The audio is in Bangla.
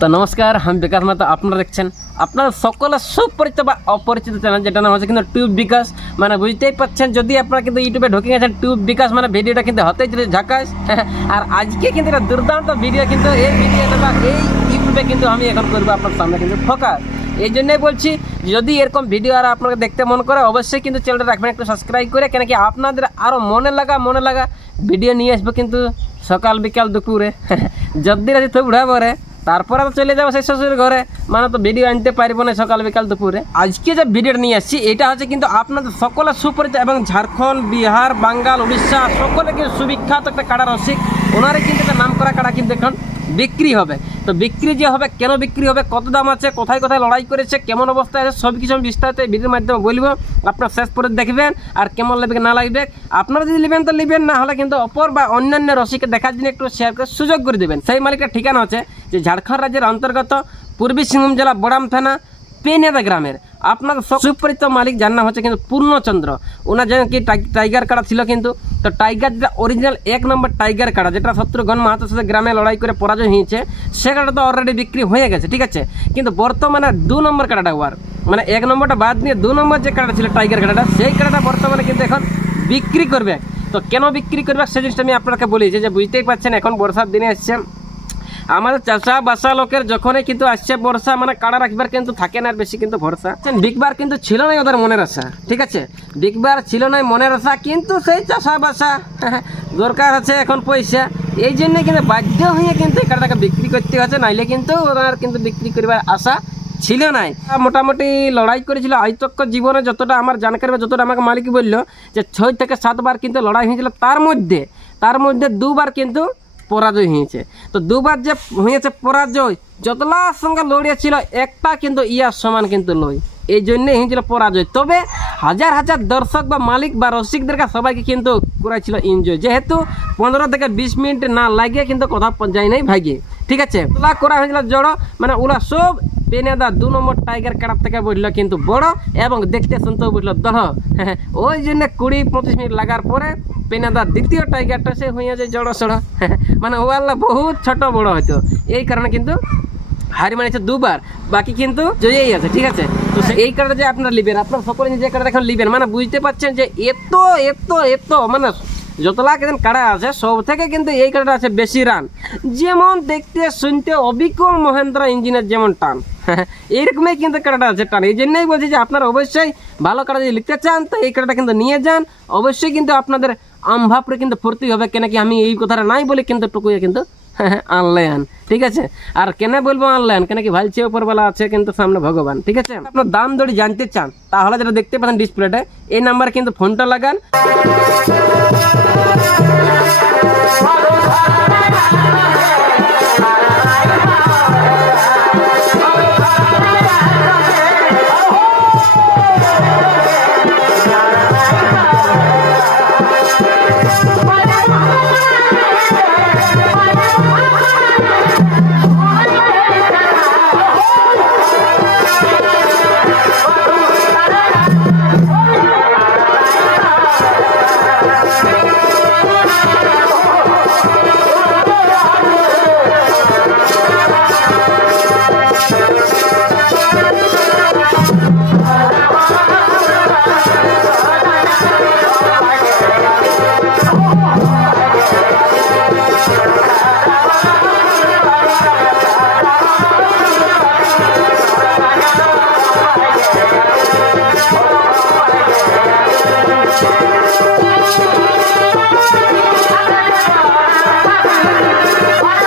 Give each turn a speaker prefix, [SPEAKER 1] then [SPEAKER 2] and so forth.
[SPEAKER 1] তো নমস্কার, আমি বিকাশ মাতা আপনারা দেখছেন আপনারা সকলে সুপরিচিত বা অপরিচিত চ্যানেল যেটা নাম হচ্ছে কিন্তু টিউব বিকাশ। মানে বুঝতেই পারছেন যদি আপনারা কিন্তু ইউটিউবে ঢুকে গেছেন, টিউব বিকাশ মানে ভিডিওটা কিন্তু হতেই চলে ঝাকাস। আর আজকে কিন্তু একটা দুর্দান্ত ভিডিও, কিন্তু এই ভিডিওটা বা এই ইউটিউবে কিন্তু আমি এখন করব আপনার সামনে কিন্তু ফোকাস। এই জন্যই বলছি, যদি এরকম ভিডিও আর আপনাকে দেখতে মন করে, অবশ্যই কিন্তু চ্যানেলটা রাখবেন, একটু সাবস্ক্রাইব করে কেন কি আপনাদের আরও মনে লাগা মনে লাগা ভিডিও নিয়ে আসব কিন্তু সকাল বিকাল দুপুরে। যদি রাজি তো বুড়া পরে তারপরে তো চলে যাব সেই শ্বশুর ঘরে। মানে তো ভিডিও আনতে পারব না সকাল বিকাল দুপুরে। আজকে যে ভিডিওটা নিয়ে আসছি, এটা হচ্ছে কিন্তু আপনাদের সকলের সুপরিচিত এবং ঝাড়খণ্ড, বিহার বাঙ্গাল উড়িষ্যা সকলে কিন্তু সুবিখ্যাত একটা কাড়া রসিক। ওনারে কিন্তু একটা নাম করা কাড়া কিন্তু এখন বিক্রি হবে। তো বিক্রি যে হবে, কেন বিক্রি হবে, কত দাম আছে, কোথায় কোথায় লড়াই করেছে, কেমন অবস্থায় আছে সব কিছু আমি বিস্তারিত ভিডিওর মাধ্যমে বলব। আপনার শেষ করে দেখবেন আর কেমন লাগবে, না লাগবে। আপনারা যদি নেবেন তো নেবেন, না হলে কিন্তু অপর বা অন্যান্য রসিকে দেখার জন্য একটু শেয়ার করে সুযোগ করে দেবেন। সেই মালিকের ঠিকানা আছে যে ঝাড়খণ্ড রাজ্যের অন্তর্গত পূর্বী সিংভূম জেলা বড়াম থানা পেনেদা গ্রামের। আপনার সুপরিচিত মালিক যার নাম হচ্ছে কিন্তু পূর্ণচন্দ্র। ওনার যেন কি টাই- টাইগার কাড়া ছিল কিন্তু, তো টাইগার যেটা অরিজিনাল এক নম্বর টাইগার কাড়া, যেটা শত্রুঘ্ন মাহাতোর সাথে গ্রামে লড়াই করে পরাজয় হয়েছে, সে কাড়া তো অলরেডি বিক্রি হয়ে গেছে, ঠিক আছে? কিন্তু বর্তমানে দু নম্বর কাড়াটা ওয়ার মানে এক নম্বরটা বাদ দিয়ে দু নম্বর যে কাড়াটা ছিল টাইগার কাড়াটা, সেই কাড়াটা বর্তমানে কিন্তু এখন বিক্রি করবে। তো কেন বিক্রি করবে? সেই জিনিসটা আমি আপনাকে বলি যে বুঝতেই পারছেন, এখন বর্ষার দিনে আসছে আমাদের চাষা বাসা লোকের যখনই কিন্তু আসছে বর্ষা মানে কাড়া রাখবার কিন্তু থাকে না আর বেশি কিন্তু ভরসা। বিগবার কিন্তু ছিল না ওদের মনের আশা, ঠিক আছে? বিগবার ছিল না মনের আশা, কিন্তু সেই চাষা বাসা, দরকার আছে এখন পয়সা। এই জন্য কিন্তু বাধ্য হয়ে কিন্তু কাড়াটাকে বিক্রি করতে হচ্ছে নাইলে কিন্তু ওনার কিন্তু বিক্রি করবার আশা ছিল নাই। মোটামুটি লড়াই করেছিল আয়তক্য জীবনে যতটা আমার জানকারি বা যতটা আমাকে মালিক বলল যে ছয় থেকে সাতবার কিন্তু লড়াই হয়েছিল, তার মধ্যে তার মধ্যে দুবার কিন্তু পরাজয় হয়েছে। তো দুবার যে হয়েছে পরাজয় যতলার সঙ্গে লড়িয়েছিল, একটা কিন্তু ইয়ার সমান কিন্তু লয় এই জন্যে হয়েছিল পরাজয়। তবে হাজার হাজার দর্শক বা মালিক বা রসিকদেরকে সবাইকে কিন্তু করাইছিল এনজয় যেহেতু পনেরো থেকে বিশ মিনিট না লাগিয়ে কিন্তু কথা যায় নাই ভাগে ঠিক আছে? ওলা করা হয়েছিল জড়ো মানে ওলা সব পেনেদা দু নম্বর টাইগার কাটার থেকে বলল কিন্তু বড় এবং দেখতে শুনতেও বুঝলো দড় ওই জন্য কুড়ি পঁচিশ মিনিট লাগার পরে পেনেদা দ্বিতীয় টাইগারটা সে হয়ে যায় জড়ো সড়ো। মানে ওয়াল্লা বহুত ছোট বড় হয়তো এই কারণে কিন্তু হারি মানিছে দুবার। বাকি কিন্তু জয়েই আছে, ঠিক আছে? তো এই কারণে যে আপনারা লিবেন। আপনারা সকলে যে কারণে এখন লিবেন। মানে বুঝতে পারছেন যে এত এত এত মানে যতলা কিন্তু কাড়া আছে সব থেকে কিন্তু এই কাড়াটা আছে বেশি রান। যেমন দেখতে, শুনতে অবিকল মহেন্দ্র ইঞ্জিনের যেমন টান। এইরকমই কিন্তু কাড়াটা আছে টান। এই জন্যই বলছি যে আপনারা অবশ্যই ভালো কাড়া যদি লিখতে চান, তো এই কাড়াটা কিন্তু নিয়ে যান। অবশ্যই কিন্তু আপনাদের আমভাপরে কিন্তু ফুর্তি হবে, কেন কি আমি এই কথাটা নাই বলে কিন্তু টুকুয়ে কিন্তু আনলেন। ঠিক আছে? আর কেন বলব আনলেন? কেন কি ভালছে উপরবেলা আছে, কিন্তু সামনে ভগবান। ঠিক আছে? আপনার দাম দড়ি জানতে চান, তাহলে যেটা দেখতে পাচ্ছেন ডিসপ্লেতে এই নাম্বার কিন্তু ফোনটা লাগান।